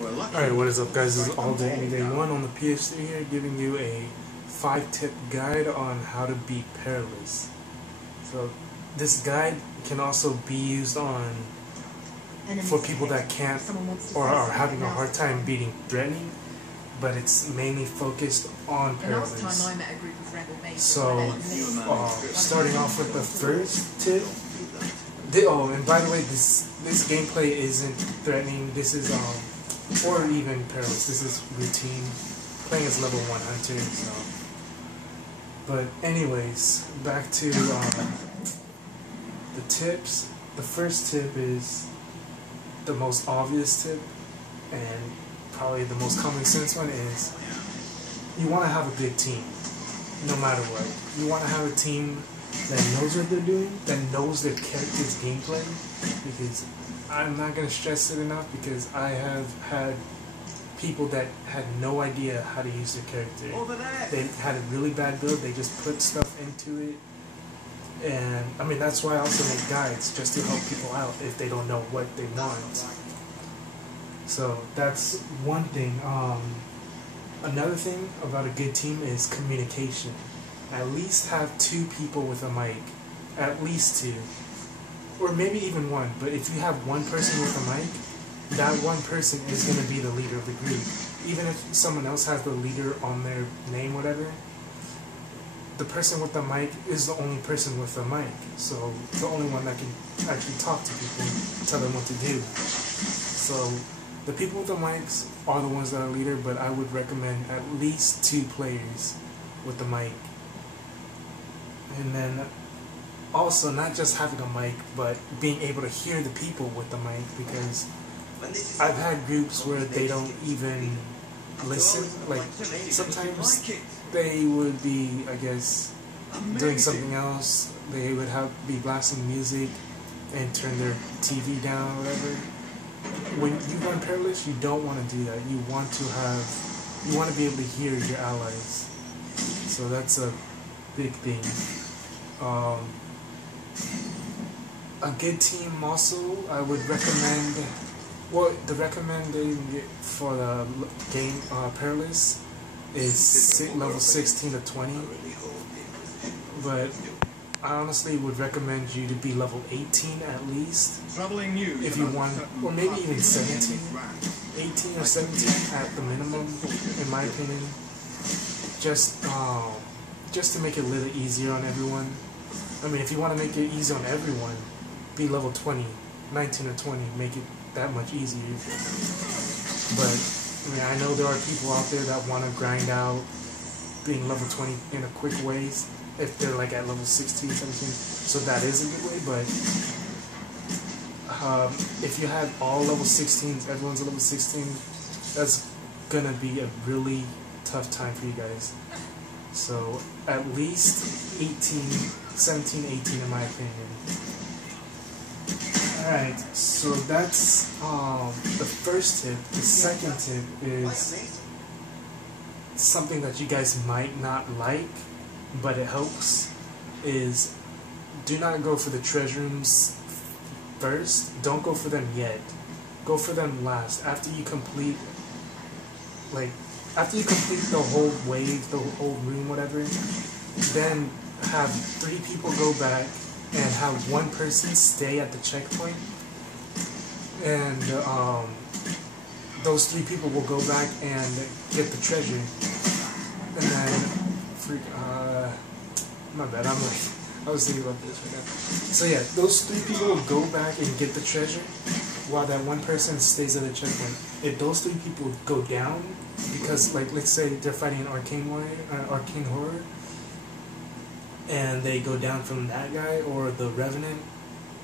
Alright, what is up guys, this is All Day Any Day 1 on the PS3 here, giving you a 5-tip guide on how to beat Perilous. So, this guide can also be used on for people that can't or are having a hard time beating Threatening, but it's mainly focused on Perilous. So, starting off with the first tip. Oh, and by the way, this gameplay isn't Threatening. This is or even Perilous. This is routine, playing as level 1 hunter. So, but anyways, back to the tips. The first tip is the most obvious tip, and probably the most common sense one is you want to have a big team, no matter what. You want to have a team that knows what they're doing, that knows their character's gameplay, because I'm not going to stress it enough, because I have had people that had no idea how to use their character. They had a really bad build, they just put stuff into it, and I mean that's why I also make guides, just to help people out if they don't know what they want. So that's one thing. Another thing about a good team is communication. At least have 2 people with a mic, at least 2. Or maybe even 1, but if you have 1 person with a mic, that 1 person is going to be the leader of the group. Even if someone else has the leader on their name, whatever, the person with the mic is the only person with the mic. So, the only one that can actually talk to people, tell them what to do. So, the people with the mics are the ones that are leader, but I would recommend at least 2 players with the mic. And then also not just having a mic, but being able to hear the people with the mic, because I've had groups where they don't even listen. Like sometimes they would be, I guess, doing something else. They would be blasting music and turn their TV down or whatever. When you run Perilous, you don't want to do that. You want to be able to hear your allies. So that's a big thing. A good team also, I would recommend, well, the recommended for the game Perilous is level 16 to 20, but I honestly would recommend you to be level 18 at least, if you want, or maybe even 17, 18 or 17 at the minimum, in my opinion, just to make it a little easier on everyone. I mean, if you want to make it easy on everyone, be level 20, 19 or 20, make it that much easier. But, I mean, I know there are people out there that want to grind out being level 20 in a quick ways, if they're like at level 16, 17, so that is a good way, but if you have all level 16s, everyone's a level 16, that's gonna be a really tough time for you guys. So, at least 17, 18 in my opinion. Alright, so that's the first tip. The second tip is something that you guys might not like, but it helps, is do not go for the treasure rooms first. Don't go for them yet. Go for them last. After you complete the whole wave, the whole room, whatever, then have 3 people go back and have 1 person stay at the checkpoint, and those 3 people will go back and get the treasure, and then my bad, I was thinking about this right now. So yeah, those 3 people will go back and get the treasure while that 1 person stays at the checkpoint. If those 3 people go down, because like let's say they're fighting an arcane horror, and they go down from that guy, or the revenant,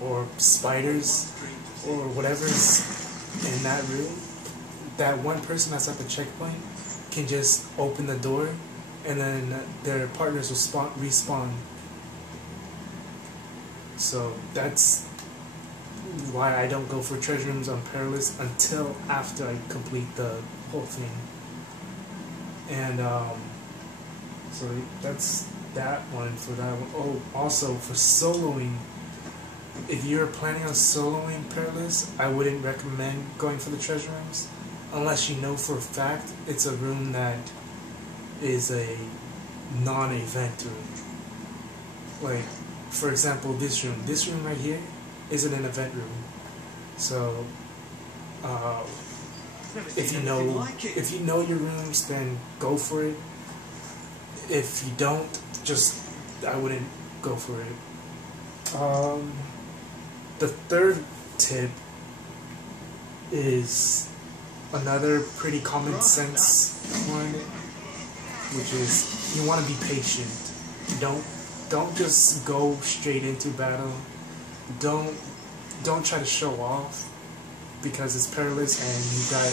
or spiders, or whatever's in that room, that 1 person that's at the checkpoint can just open the door, and then their partners will respawn. So that's why I don't go for treasure rooms on Perilous until after I complete the whole thing. And so that's that one for that one. Oh, also for soloing, if you're planning on soloing Perilous, I wouldn't recommend going for the treasure rooms. unless you know for a fact it's a room that is a non-event room. Like, for example, this room right here isn't an event room. So, if you know your rooms, then go for it. If you don't, I wouldn't go for it. The third tip is another pretty common sense one, which is you want to be patient. Don't just go straight into battle. Don't try to show off because it's Perilous and you got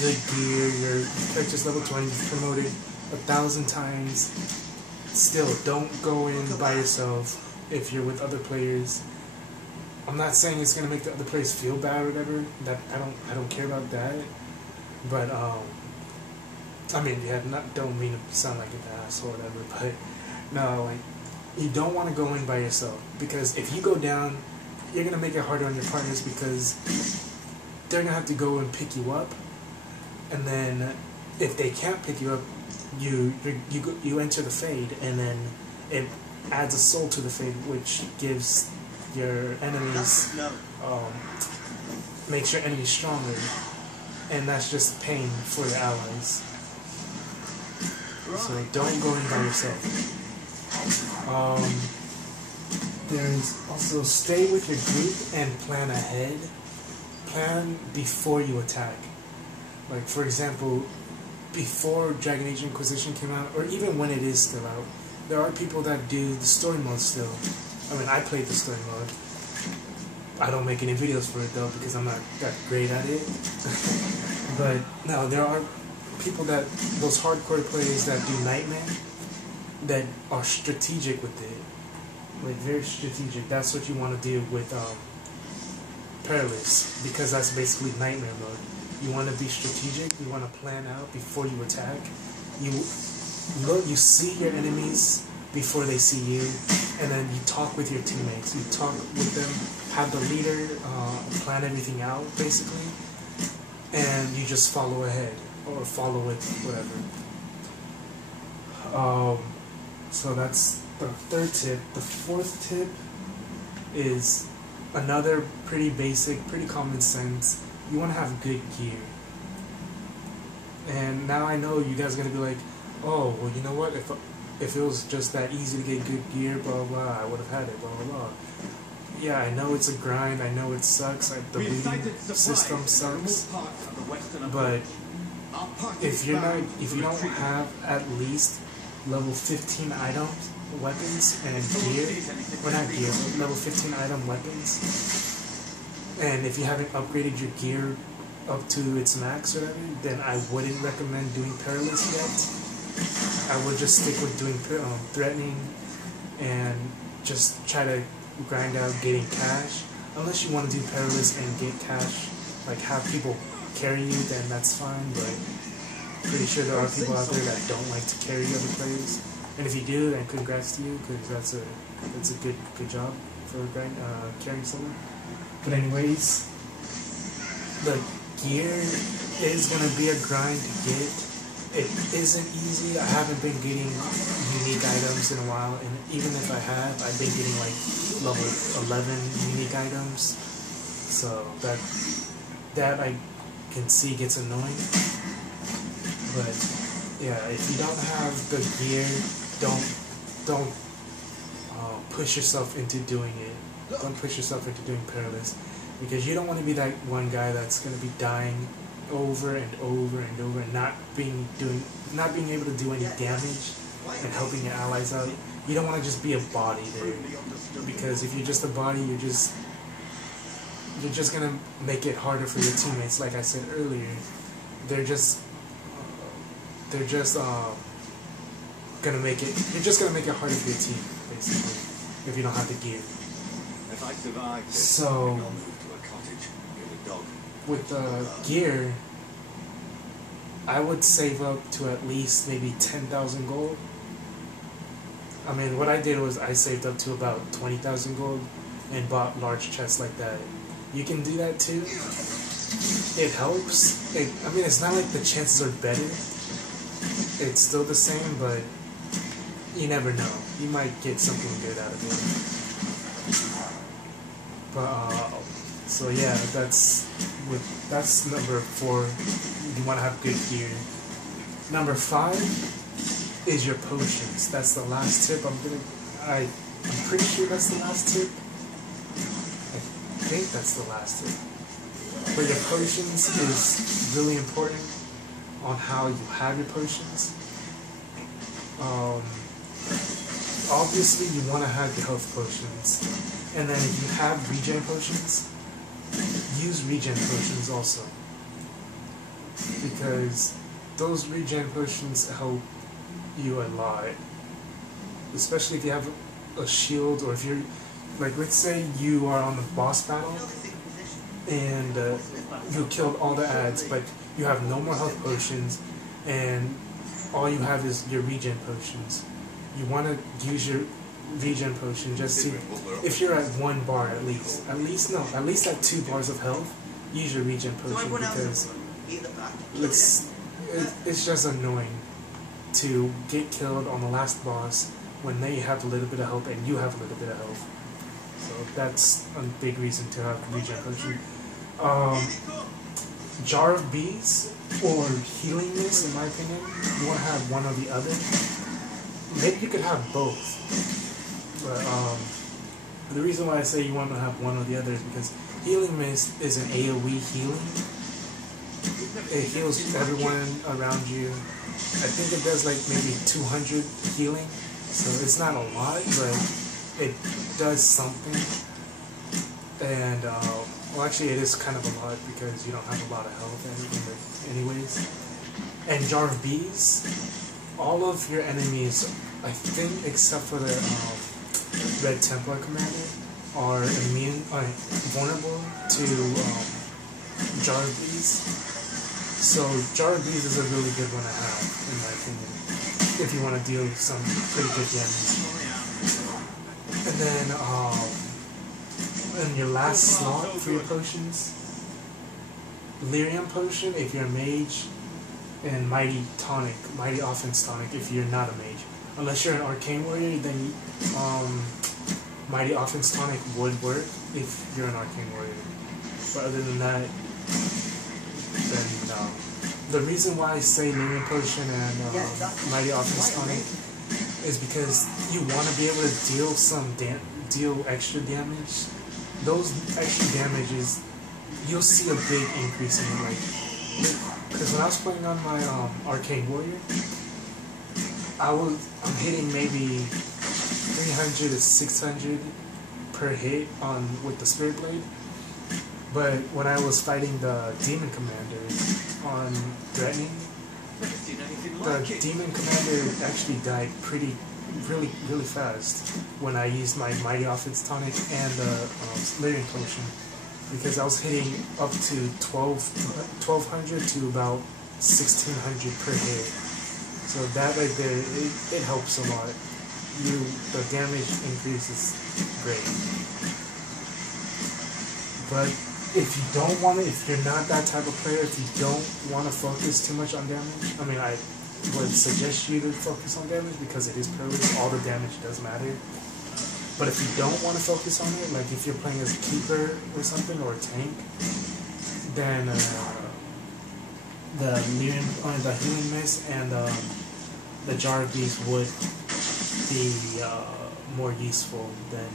good gear. Your character's level 20, promoted 1,000 times. Still, don't go in by yourself if you're with other players. I'm not saying it's gonna make the other players feel bad or whatever. That I don't care about that. But I mean, yeah, don't mean to sound like an ass or whatever. But no, like, you don't want to go in by yourself because if you go down, you're gonna make it harder on your partners because they're gonna have to go and pick you up, and then if they can't pick you up, you enter the fade, and then it adds a soul to the fade, which gives your enemies makes your enemies stronger, and that's just pain for the allies. So don't go in by yourself. There's also stay with your group and plan ahead. Plan before you attack. Like, for example, before Dragon Age Inquisition came out, or even when it is still out, there are people that do the story mode still. I mean, I played the story mode. I don't make any videos for it though because I'm not that great at it. But no, there are people those hardcore players that do Nightmare, that are strategic with it. Like, very strategic. That's what you want to do with Perilous, because that's basically Nightmare mode. You want to be strategic, you want to plan out before you attack. You see your enemies before they see you, and then you talk with your teammates. You talk with them, have the leader plan everything out, basically, and you just follow ahead, or follow it, whatever. So that's the third tip. The fourth tip is another pretty basic, pretty common sense. You want to have good gear. And now I know you guys are going to be like, oh, well, you know what, if it was just that easy to get good gear, blah, blah, I would have had it, blah, blah, blah. Yeah, I know it's a grind, I know it sucks, the looting system sucks, but if you don't have at least level 15 items, weapons, and gear, or not gear, but level 15 item weapons, and if you haven't upgraded your gear up to its max or whatever, then I wouldn't recommend doing Perilous yet. I would just stick with doing threatening and just try to grind out getting cash. Unless you want to do Perilous and get cash, like have people carry you, then that's fine, but pretty sure there are people out there that don't like to carry other players. And if you do, then congrats to you, because that's a good job for carrying someone. But anyways, the gear is gonna be a grind to get. It isn't easy. I haven't been getting unique items in a while, and even if I have, I've been getting like level 11 unique items. So that I can see gets annoying. But yeah, if you don't have the gear, don't push yourself into doing it. Don't push yourself into doing Perilous, because you don't want to be that one guy that's going to be dying over and over and over and not being able to do any damage and helping your allies out. You don't want to just be a body there, because if you're just a body, you're just gonna make it harder for your teammates. Like I said earlier, they're just gonna make it. You're just gonna make it harder for your team, basically, if you don't have the gear. If I survive this, So, I'll move to a cottage, get a dog. with the gear, I would save up to at least maybe 10,000 gold. I mean, what I did was I saved up to about 20,000 gold and bought large chests like that. You can do that too, it helps. I mean, it's not like the chances are better. It's still the same, but you never know. You might get something good out of it. But so yeah, that's number 4. You want to have good gear. Number 5 is your potions. That's the last tip. I'm pretty sure that's the last tip. I think that's the last tip. But your potions is really important on how you have your potions. Obviously you want to have your health potions, and then if you have regen potions, use regen potions also, because those regen potions help you a lot, especially if you have a shield, or if you're, like, let's say you are on the boss battle and you killed all the ads, but you have no more health potions and all you have is your regen potions. You want to use your regen potion just to, if you're at 1 bar at least at 2 bars of health, use your regen potion, because it's just annoying to get killed on the last boss when they have a little bit of health and you have a little bit of health. So that's a big reason to have regen potion. Jar of Bees or Healing Mist, in my opinion, you want to have one or the other. Maybe you could have both, but the reason why I say you want to have one or the other is because Healing Mist is an AoE healing. It heals everyone around you. I think it does like maybe 200 healing, so it's not a lot, but it does something. And well, actually it is kind of a lot because you don't have a lot of health anyways. And Jar of Bees, all of your enemies, I think except for the Red Templar Commander, are vulnerable to Jar of Bees. So Jar of Bees is a really good one to have, in my opinion, if you want to deal some pretty good damage. And then in your last slot for your potions, Lyrium Potion if you're a mage, and Mighty Offense Tonic if you're not a mage. Unless you're an Arcane Warrior, then Mighty Offense Tonic would work if you're an Arcane Warrior. But other than that, then no. The reason why I say Lyrium Potion and Mighty Offense Tonic is because you want to be able to deal extra damage. Those extra damages, you'll see a big increase in it. Like, because when I was playing on my Arcane Warrior, I'm hitting maybe 300 to 600 per hit with the Spirit Blade. But when I was fighting the Demon Commander on Threatening, the Demon Commander actually died really fast when I used my Mighty Offense Tonic and the Lyrium Potion, because I was hitting up to 1200 to about 1600 per hit. So that right there, it helps a lot. The damage increase is great. But if you don't want to, if you're not that type of player, if you don't want to focus too much on damage, I mean, I would suggest you to focus on damage because it is Perilous. All the damage does matter. But if you don't want to focus on it, like if you're playing as a keeper or something, or a tank, then the Healing Mist and the Jar of Bees would be more useful then.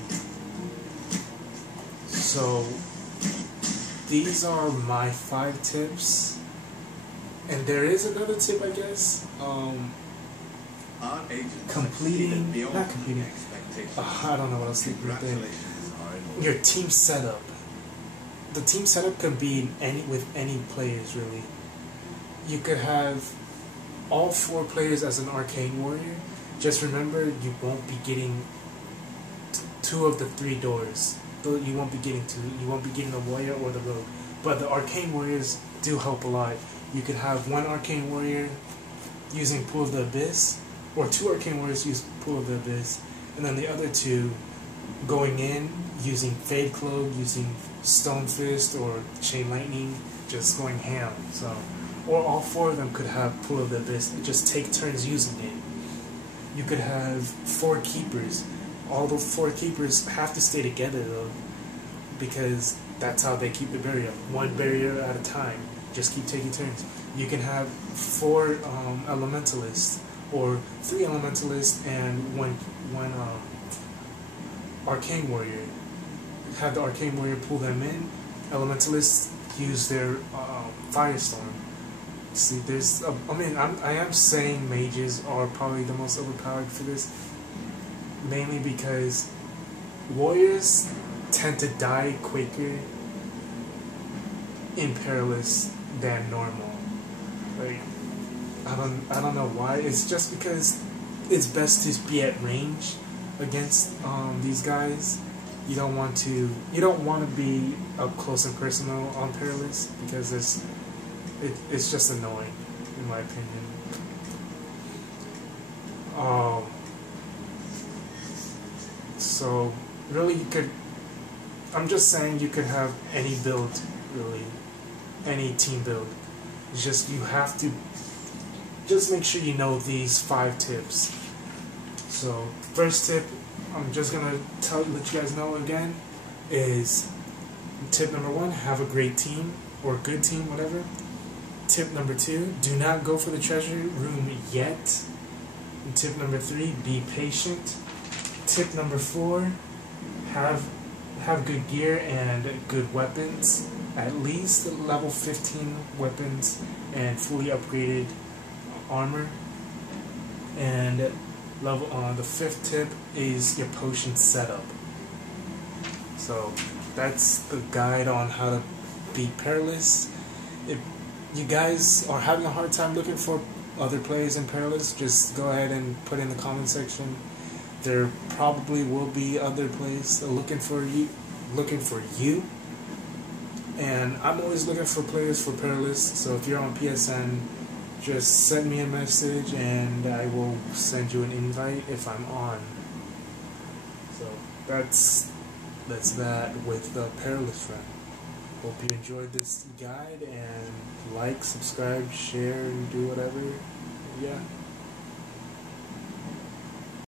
So these are my 5 tips, and there is another tip, I guess. I don't know what I was thinking right there. Your team setup. The team setup could be with any players, really. You could have all 4 players as an Arcane Warrior. Just remember, you won't be getting 2 of the 3 doors. You won't be getting 2. You won't be getting the Warrior or the Rogue. But the Arcane Warriors do help a lot. You could have 1 Arcane Warrior using Pool of the Abyss, or 2 Arcane Warriors use Pool of the Abyss, and then the other 2 going in using Fade Cloak, using Stone Fist or Chain Lightning, just going ham. So, or all four of them could have Pool of the Abyss. Just take turns using it. You could have 4 keepers. All the 4 keepers have to stay together though, because that's how they keep the barrier. 1 barrier at a time. Just keep taking turns. You can have 4 elementalists, or 3 elementalists and one arcane warrior. Have the arcane warrior pull them in. Elementalists use their firestorm. See, there's. I am saying mages are probably the most overpowered for this, mainly because warriors tend to die quicker in Perilous than normal. Like, I don't know why. It's just because it's best to be at range against these guys. You don't want to be up close and personal on Perilous, because it's just annoying, in my opinion. So really, I'm just saying you could have any build, really, any team build. It's just you have to just make sure you know these 5 tips. So first tip, I'm just gonna let you guys know again, is tip number 1: have a great team, or good team, whatever. Tip number 2: do not go for the treasure room yet. And tip number 3: be patient. Tip number 4: have good gear and good weapons, at least level 15 weapons and fully upgraded armor. And the 5th tip is your potion setup. So that's the guide on how to beat Perilous. If you guys are having a hard time looking for other players in Perilous, just go ahead and put in the comment section. There probably will be other players looking for you. And I'm always looking for players for Perilous. So if you're on PSN, just send me a message and I will send you an invite if I'm on. So that's that with the Perilous run. Hope you enjoyed this guide, and like, subscribe, share, and do whatever. Yeah.